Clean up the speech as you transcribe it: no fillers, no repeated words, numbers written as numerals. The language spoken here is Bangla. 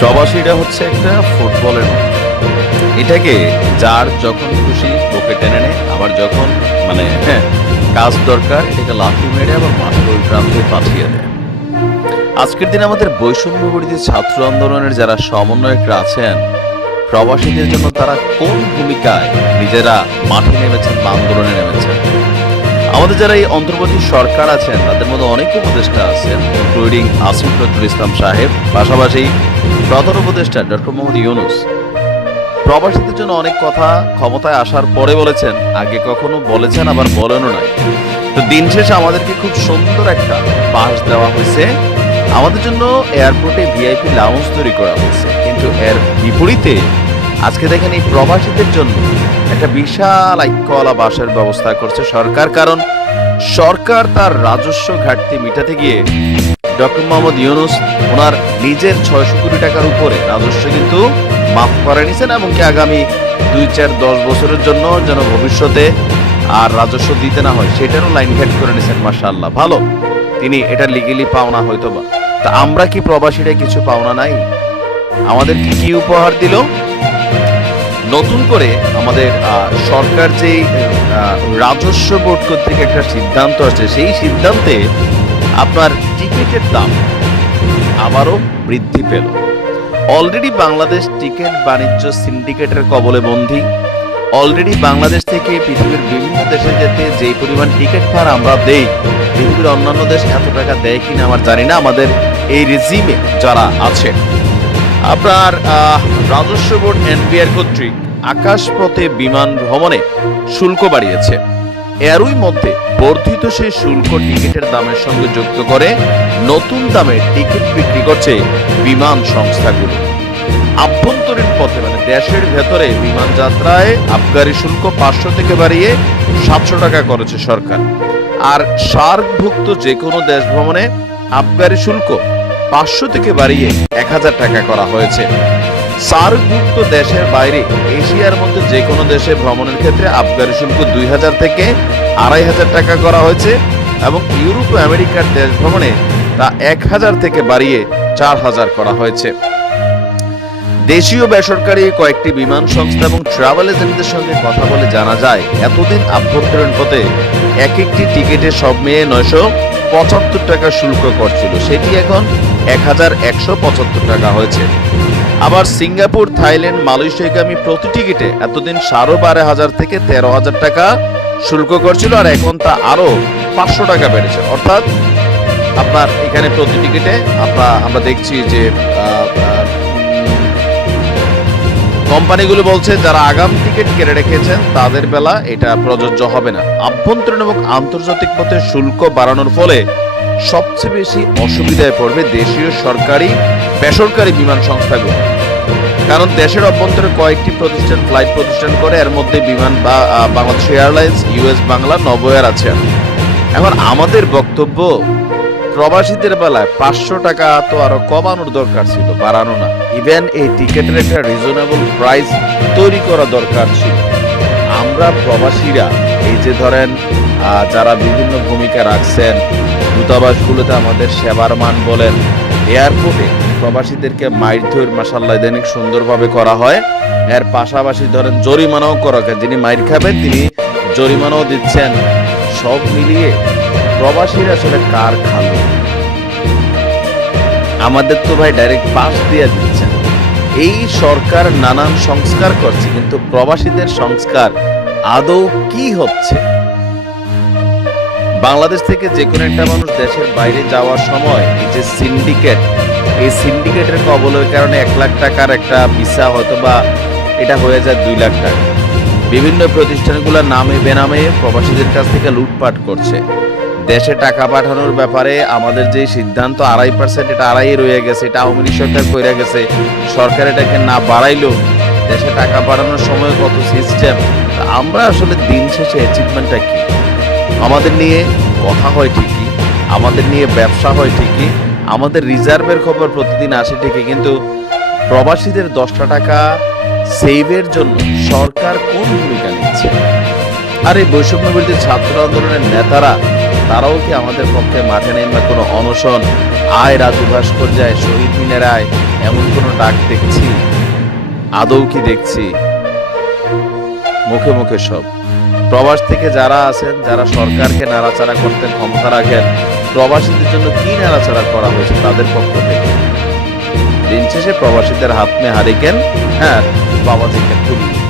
প্রবাসীরা হচ্ছে একটা ফুটবলের মতো। এটাকে যার যখন খুশি ওকে টেনে নেয়, আবার যখন কাজ দরকার এটাকে লাথি মেরে আবার মাঠের ওই প্রান্তে পাঠিয়ে দেয়। আজকের দিনে আমাদের বৈষম্য বিরোধী ছাত্র আন্দোলনের যারা সমন্বয়করা আছেন, প্রবাসীদের জন্য তারা কোন ভূমিকায় নিজেরা মাঠে নেমেছেন বা আন্দোলনে নেমেছেন। আমাদের যারা এই অন্তর্বর্তী সরকার আছেন তাদের মধ্যে অনেক উপদেষ্টা আছেন, ইনক্লুডিং আসিফ নজরুল ইসলাম সাহেব, পাশাপাশি প্রধান উপদেষ্টা ডক্টর মোহাম্মদ ইউনূস। প্রবাসীদের জন্য অনেক কথা ক্ষমতায় আসার পরে বলেছেন, আগে কখনো বলেছেন আবার বলেনও নাই। তো দিন শেষে আমাদেরকে খুব সুন্দর একটা পাস দেওয়া হয়েছে, আমাদের জন্য এয়ারপোর্টে ভিআইপি লাউঞ্জ তৈরি করা হয়েছে। কিন্তু এর বিপরীতে আজকে দেখেন এই প্রবাসীদের জন্য একটা বিশাল আইক্যওয়ালা বাসের ব্যবস্থা করছে সরকার। কারণ সরকার তার রাজস্ব ঘাটতি মিটাতে গিয়ে ডক্টর মোহাম্মদ ইউনূস ওনার নিজের 600 কোটি টাকার উপরে রাজস্ব কিন্তু মাফ করে নিছেন, এবং কি আগামী 2-4-10 বছরের জন্য যেন ভবিষ্যতে আর রাজস্ব দিতে না হয় সেটারও লাইন ঘাট করে নিছেন। মাশাআল্লাহ, ভালো, তিনি এটা লিগেলি পাওনা হয়তো বা। তা আমরা কি প্রবাসীরা কিছু পাওনা নাই? আমাদের কি উপহার দিল? নতুন করে আমাদের সরকার যে রাজস্ব বোর্ড কর্তৃক একটা সিদ্ধান্ত আছে, সেই সিদ্ধান্তে আপনার টিকিটের দাম আবারও বৃদ্ধি পেল। অলরেডি বাংলাদেশ টিকিট বাণিজ্য সিন্ডিকেটের কবলে বন্দী। অলরেডি বাংলাদেশ থেকে পৃথিবীর বিভিন্ন দেশে যেতে যেই পরিমাণ টিকিট ভাড়া আমরা দেই, পৃথিবীর অন্যান্য দেশ এত টাকা দেয় কিনা আমার জানি না। আমাদের এই রেজিমে যারা আছে, আপনার রাজস্ব বোর্ড এনবিআর কর্তৃক আকাশপথে বিমান ভ্রমণে শুল্ক বাড়িয়েছে। এরই মধ্যে বর্ধিত সেই শুল্ক টিকিটের দামের সঙ্গে যুক্ত করে নতুন দামে টিকিট বিক্রি করছে বিমান সংস্থাগুলো। আভ্যন্তরীণ পথে দেশের ভেতরে বিমান যাত্রায় আবগারি শুল্ক 500 থেকে বাড়িয়ে 700 টাকা করেছে সরকার। আর সার্কভুক্ত যে কোনো দেশ ভ্রমণে আবগারি শুল্ক 500 থেকে বাড়িয়ে 1000 টাকা করা হয়েছে। সার্কভুক্ত দেশের বাইরে এশিয়ার মধ্যে যে কোনো দেশে ভ্রমণের ক্ষেত্রে আবগারি শুল্ক 2000 থেকে 2500 টাকা করা হয়েছে, এবং ইউরোপ ও আমেরিকার দেশ ভ্রমণে তা 1000 থেকে বাড়িয়ে 4000 করা হয়েছে। দেশীয় বেসরকারি কয়েকটি বিমান সংস্থা এবং ট্রাভেল এজেন্টদের সঙ্গে কথা বলে জানা যায়, এতদিন আভ্যন্তরীণ পথে এক একটি টিকিটে সব মিলিয়ে 975 টাকা শুল্ক করছিল, সেটি এখন 1175 টাকা হয়েছে। আবার সিঙ্গাপুর, থাইল্যান্ড, মালয়েশিয়াগামী প্রতি টিকিটে এতদিন 12,500 থেকে 13,000 টাকা শুল্ক করছিল, আর এখন তা আরো 500 টাকা বেড়েছে। অর্থাৎ আপনার এখানে প্রতি টিকিটে আমরা দেখছি যে কোম্পানিগুলো বলছে যারা আগাম টিকিট কেটে রেখেছেন তাদের বেলা এটা প্রযোজ্য হবে না। আভ্যন্তরীণ এবং আন্তর্জাতিক পথে শুল্ক বাড়ানোর ফলে সবচেয়ে বেশি অসুবিধায় পড়বে দেশীয় সরকারি বেসরকারি বিমান সংস্থাগুলো। কারণ দেশের অভ্যন্তরে কয়েকটি প্রতিষ্ঠান ফ্লাইট প্রতিষ্ঠান করে, এর মধ্যে বিমান বা বাংলাদেশ এয়ারলাইন্স, ইউএস বাংলা, নভোএয়ার আছে। এখন আমাদের বক্তব্য, প্রবাসীদের বেলায় 500 টাকা তো আরো কমানোর দরকার ছিল, বাড়ানো না। ইভেন এই টিকেটের একটা রিজনেবল প্রাইস তৈরি করা দরকার ছিল। আমরা প্রবাসীরা এই যে ধরেন যারা বিভিন্ন ভূমিকা রাখছেন, দূতাবাসগুলোতে আমাদের সেবার মান বলেন, এয়ারপোর্টে প্রবাসীদেরকে মাইর ধর মাশাআল্লাহ দৈনিক সুন্দরভাবে করা হয়। এর পাশাপাশি ধরেন জরিমানাও করা হয়, যিনি মাইর খাবেন তিনি জরিমানাও দিচ্ছেন। সব মিলিয়ে প্রবাসীরা আসলে কার খালো? আমাদের তো ভাই ডাইরেক্ট পাস দিয়ে দিচ্ছেন। এই সরকার নানান সংস্কার করছে, কিন্তু প্রবাসীদের সংস্কার আদৌ কি হচ্ছে? বাংলাদেশ থেকে যে কোনো একটা মানুষ দেশের বাইরে যাওয়ার সময় এই যে সিন্ডিকেট, এই সিন্ডিকেটের কবলের কারণে 1 লাখ টাকার একটা ভিসা হয়তো বা এটা হয়ে যায় 2 লাখ টাকা। বিভিন্ন প্রতিষ্ঠানগুলোর নামে বেনামে প্রবাসীদের কাছ থেকে লুটপাট করছে। দেশে টাকা পাঠানোর ব্যাপারে আমাদের যে সিদ্ধান্ত 2.5%, এটা 2.5 রয়ে গেছে, এটা আওয়ামী লীগ সরকার কইরা গেছে। সরকার এটাকে না বাড়াইলো, দেশে টাকা পাঠানোর সময় কত সিস্টেম। আমরা আসলে দিন শেষে অ্যাচিভমেন্টটা কি? আমাদের নিয়ে কথা হয় ঠিকই, আমাদের নিয়ে ব্যবসা হয় ঠিকই, আমাদের রিজার্ভের খবর প্রতিদিন আসে ঠিকই, কিন্তু প্রবাসীদের 10টা টাকা সেভের জন্য সরকার কোন ভূমিকা নিচ্ছে? আর এই বৈষম্য বিরোধী ছাত্র আন্দোলনের নেতারা তারাও কি আমাদের পক্ষে মাঠে নেই, বা কোনো অনশন, আয় রাজু ভাস্কর্যায়, শহীদ মিনার আয়, এমন কোনো ডাক দেখছি? আদৌ কি দেখছি? মুখে মুখে সব। প্রবাস থেকে যারা আছেন, যারা সরকারকে নাড়াচাড়া করতে ক্ষমতা রাখেন, প্রবাসীদের জন্য কি নাড়াচাড়া করা হয়েছে তাদের পক্ষ থেকে? দিন শেষে প্রবাসীদের হাত মে হারিকেন, হ্যাঁ, বাবা থেকে তুলি।